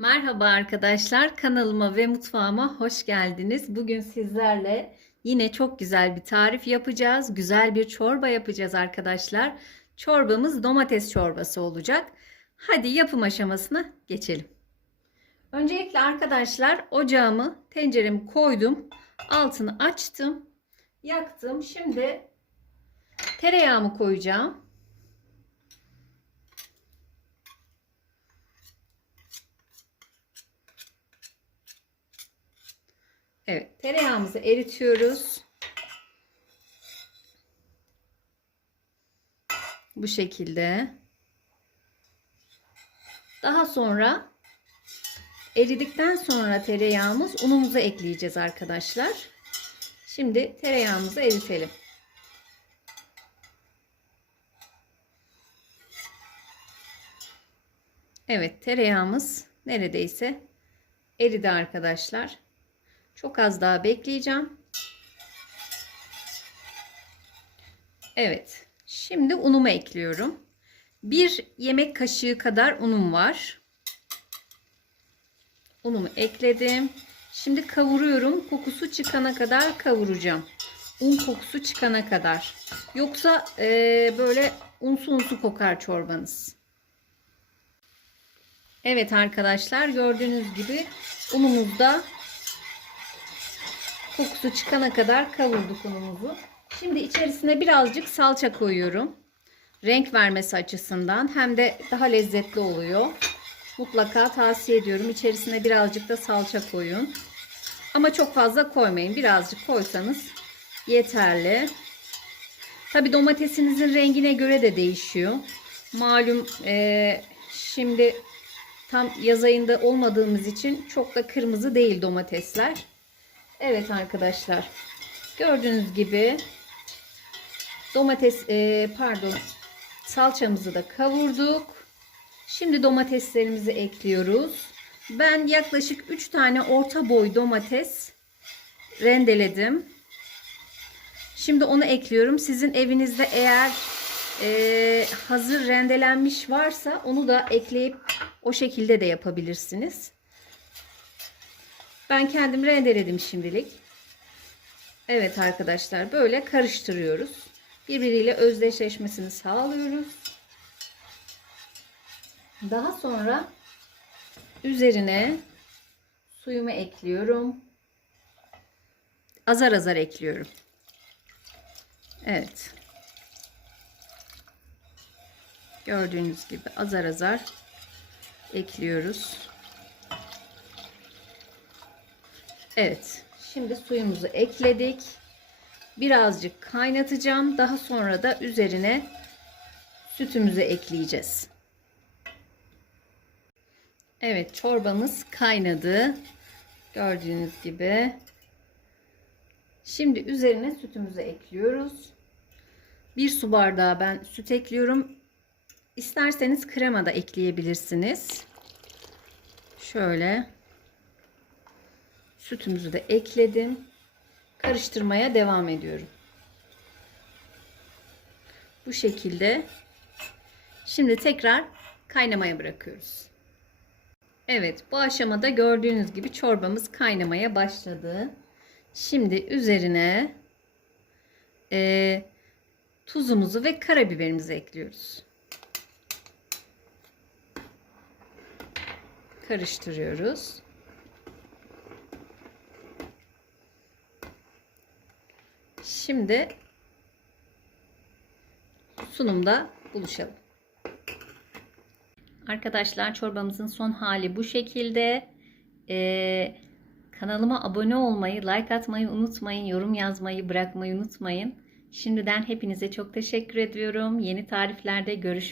Merhaba arkadaşlar kanalıma ve mutfağıma hoş geldiniz. Bugün sizlerle yine çok güzel bir tarif yapacağız. Güzel bir çorba yapacağız arkadaşlar. Çorbamız domates çorbası olacak. Hadi yapım aşamasına geçelim. Öncelikle arkadaşlar ocağımı tenceremi koydum. Altını açtım. Yaktım. Şimdi tereyağımı koyacağım. Evet, tereyağımızı eritiyoruz. Bu şekilde. Daha sonra eridikten sonra tereyağımız unumuzu ekleyeceğiz arkadaşlar. Şimdi tereyağımızı eritelim. Evet, tereyağımız neredeyse eridi arkadaşlar. Çok az daha bekleyeceğim. Evet. Şimdi unumu ekliyorum. Bir yemek kaşığı kadar unum var. Unumu ekledim. Şimdi kavuruyorum. Kokusu çıkana kadar kavuracağım. Un kokusu çıkana kadar. Yoksa e, böyle unsu unsu kokar çorbanız. Evet arkadaşlar gördüğünüz gibi unumuz da kokusu çıkana kadar kavurduk unumuzu. Şimdi içerisine birazcık salça koyuyorum. Renk vermesi açısından hem de daha lezzetli oluyor. Mutlaka tavsiye ediyorum. İçerisine birazcık da salça koyun. Ama çok fazla koymayın. Birazcık koysanız yeterli. Tabi domatesinizin rengine göre de değişiyor. Malum e, şimdi tam yaz ayında olmadığımız için çok da kırmızı değil domatesler. Evet arkadaşlar. Gördüğünüz gibi domates e, pardon salçamızı da kavurduk. Şimdi domateslerimizi ekliyoruz. Ben yaklaşık 3 tane orta boy domates rendeledim. Şimdi onu ekliyorum. Sizin evinizde eğer e, hazır rendelenmiş varsa onu da ekleyip o şekilde de yapabilirsiniz. Ben kendim rendeledim şimdilik. Evet arkadaşlar böyle karıştırıyoruz. Birbiriyle özdeşleşmesini sağlıyoruz. Daha sonra üzerine suyumu ekliyorum. Azar azar ekliyorum. Evet. Gördüğünüz gibi azar azar ekliyoruz. Evet. Şimdi suyumuzu ekledik. Birazcık kaynatacağım. Daha sonra da üzerine sütümüzü ekleyeceğiz. Evet çorbamız kaynadı. Gördüğünüz gibi. Şimdi üzerine sütümüzü ekliyoruz. Bir su bardağı ben süt ekliyorum. İsterseniz krema da ekleyebilirsiniz. Şöyle sütümüzü de ekledim. Karıştırmaya devam ediyorum. Bu şekilde. Şimdi tekrar kaynamaya bırakıyoruz. Evet bu aşamada gördüğünüz gibi çorbamız kaynamaya başladı. Şimdi üzerine e, tuzumuzu ve karabiberimizi ekliyoruz. Karıştırıyoruz. Şimdi sunumda buluşalım. Arkadaşlar çorbamızın son hali bu şekilde. Ee, kanalıma abone olmayı, like atmayı unutmayın. Yorum yazmayı bırakmayı unutmayın. Şimdiden hepinize çok teşekkür ediyorum. Yeni tariflerde görüşmek